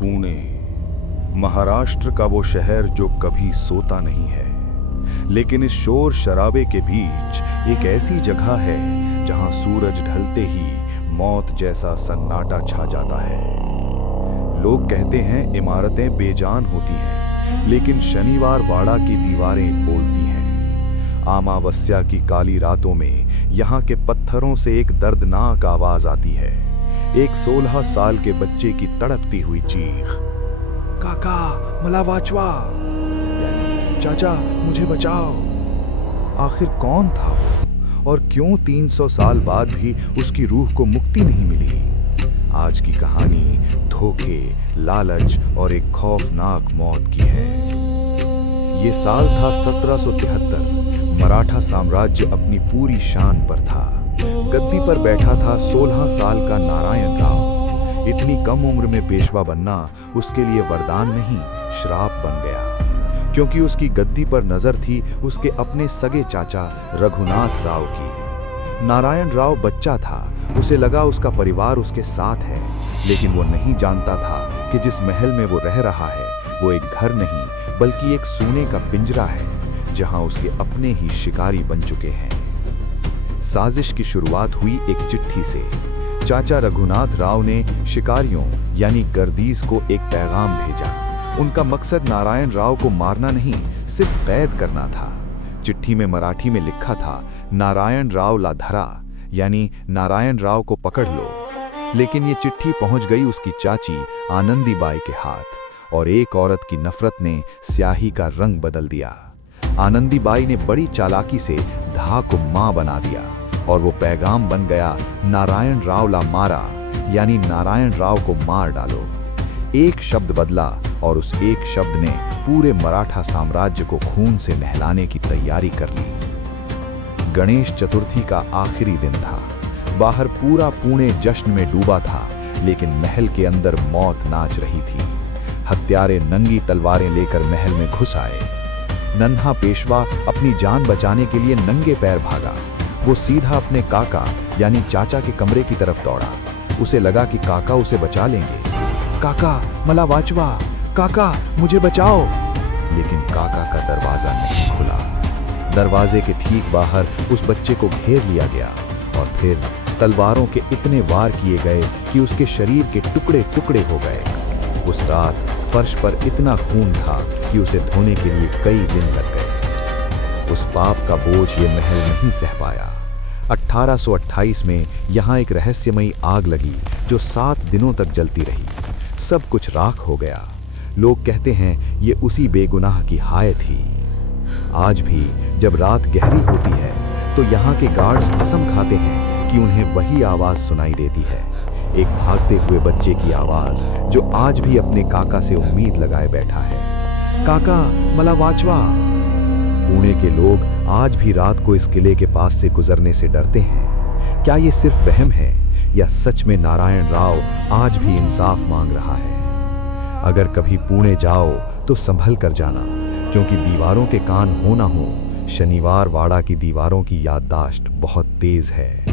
पुणे, महाराष्ट्र का वो शहर जो कभी सोता नहीं है, लेकिन इस शोर शराबे के बीच एक ऐसी जगह है जहां सूरज ढलते ही मौत जैसा सन्नाटा छा जाता है। लोग कहते हैं इमारतें बेजान होती हैं, लेकिन शनिवार वाड़ा की दीवारें बोलती हैं। अमावस्या की काली रातों में यहाँ के पत्थरों से एक दर्दनाक आवाज आती है, एक 16 साल के बच्चे की तड़पती हुई चीख, काका मला वाचवा, यानी चाचा मुझे बचाओ। आखिर कौन था वो और क्यों 300 साल बाद भी उसकी रूह को मुक्ति नहीं मिली? आज की कहानी धोखे, लालच और एक खौफनाक मौत की है। ये साल था 1773। मराठा साम्राज्य अपनी पूरी शान पर था। गद्दी पर बैठा था 16 साल का नारायण राव। इतनी कम उम्र में पेशवा बनना उसके लिए वरदान नहीं, श्राप बन गया, क्योंकि उसकी गद्दी पर नजर थी उसके अपने सगे चाचा रघुनाथ राव की। नारायण राव बच्चा था, उसे लगा उसका परिवार उसके साथ है, लेकिन वो नहीं जानता था कि जिस महल में वो रह रहा है वो एक घर नहीं बल्कि एक सोने का पिंजरा है, जहां उसके अपने ही शिकारी बन चुके हैं। साजिश की शुरुआत हुई एक चिट्ठी से। चाचा रघुनाथ राव ने शिकारियों यानी गर्दीज को एक पैगाम भेजा। उनका मकसद नारायण राव को मारना नहीं, सिर्फ कैद करना था। चिट्ठी में मराठी में लिखा था, नारायण राव ला धरा, यानी नारायण राव को पकड़ लो। लेकिन ये चिट्ठी पहुंच गई उसकी चाची आनंदीबाई के हाथ, और एक औरत की नफरत ने स्याही का रंग बदल दिया। आनंदीबाई ने बड़ी चालाकी से धा को मां बना दिया, और वो पैगाम बन गया, नारायण राव ला मारा, यानी नारायण राव को मार डालो। एक शब्द बदला और उस एक शब्द ने पूरे मराठा साम्राज्य को खून से नहलाने की तैयारी कर ली। गणेश चतुर्थी का आखिरी दिन था। बाहर पूरा पुणे जश्न में डूबा था, लेकिन महल के अंदर मौत नाच रही थी। हत्यारे नंगी तलवारें लेकर महल में घुस आए। नन्हा पेशवा अपनी जान बचाने के लिए नंगे पैर भागा। वो सीधा अपने काका यानी चाचा के कमरे की तरफ दौड़ा। उसे लगा कि काका उसे बचा लेंगे। काका मला वाचवा, काका मुझे बचाओ। लेकिन काका का दरवाजा नहीं खुला। दरवाजे के ठीक बाहर उस बच्चे को घेर लिया गया, और फिर तलवारों के इतने वार किए गए कि उसके शरीर के टुकड़े टुकड़े हो गए। उस रात फर्श पर इतना खून था कि उसे धोने के लिए कई दिन लग गए। उस पाप का बोझ ये महल नहीं सह पाया। 1828 में यहाँ एक रहस्यमयी आग लगी जो 7 दिनों तक जलती रही। सब कुछ राख हो गया। लोग कहते हैं ये उसी बेगुनाह की हाय थी। आज भी जब रात गहरी होती है तो यहाँ के गार्ड्स कसम खाते हैं कि उन्हें वही आवाज सुनाई देती है, एक भागते हुए बच्चे की आवाज जो आज भी अपने काका से उम्मीद लगाए बैठा है, काका मला वाचवा। पुणे के लोग आज भी रात को इस किले के पास से गुजरने से डरते हैं। क्या ये सिर्फ वहम है या सच में नारायण राव आज भी इंसाफ मांग रहा है? अगर कभी पुणे जाओ तो संभल कर जाना, क्योंकि दीवारों के कान हो ना हो, शनिवार वाड़ा की दीवारों की याददाश्त बहुत तेज है।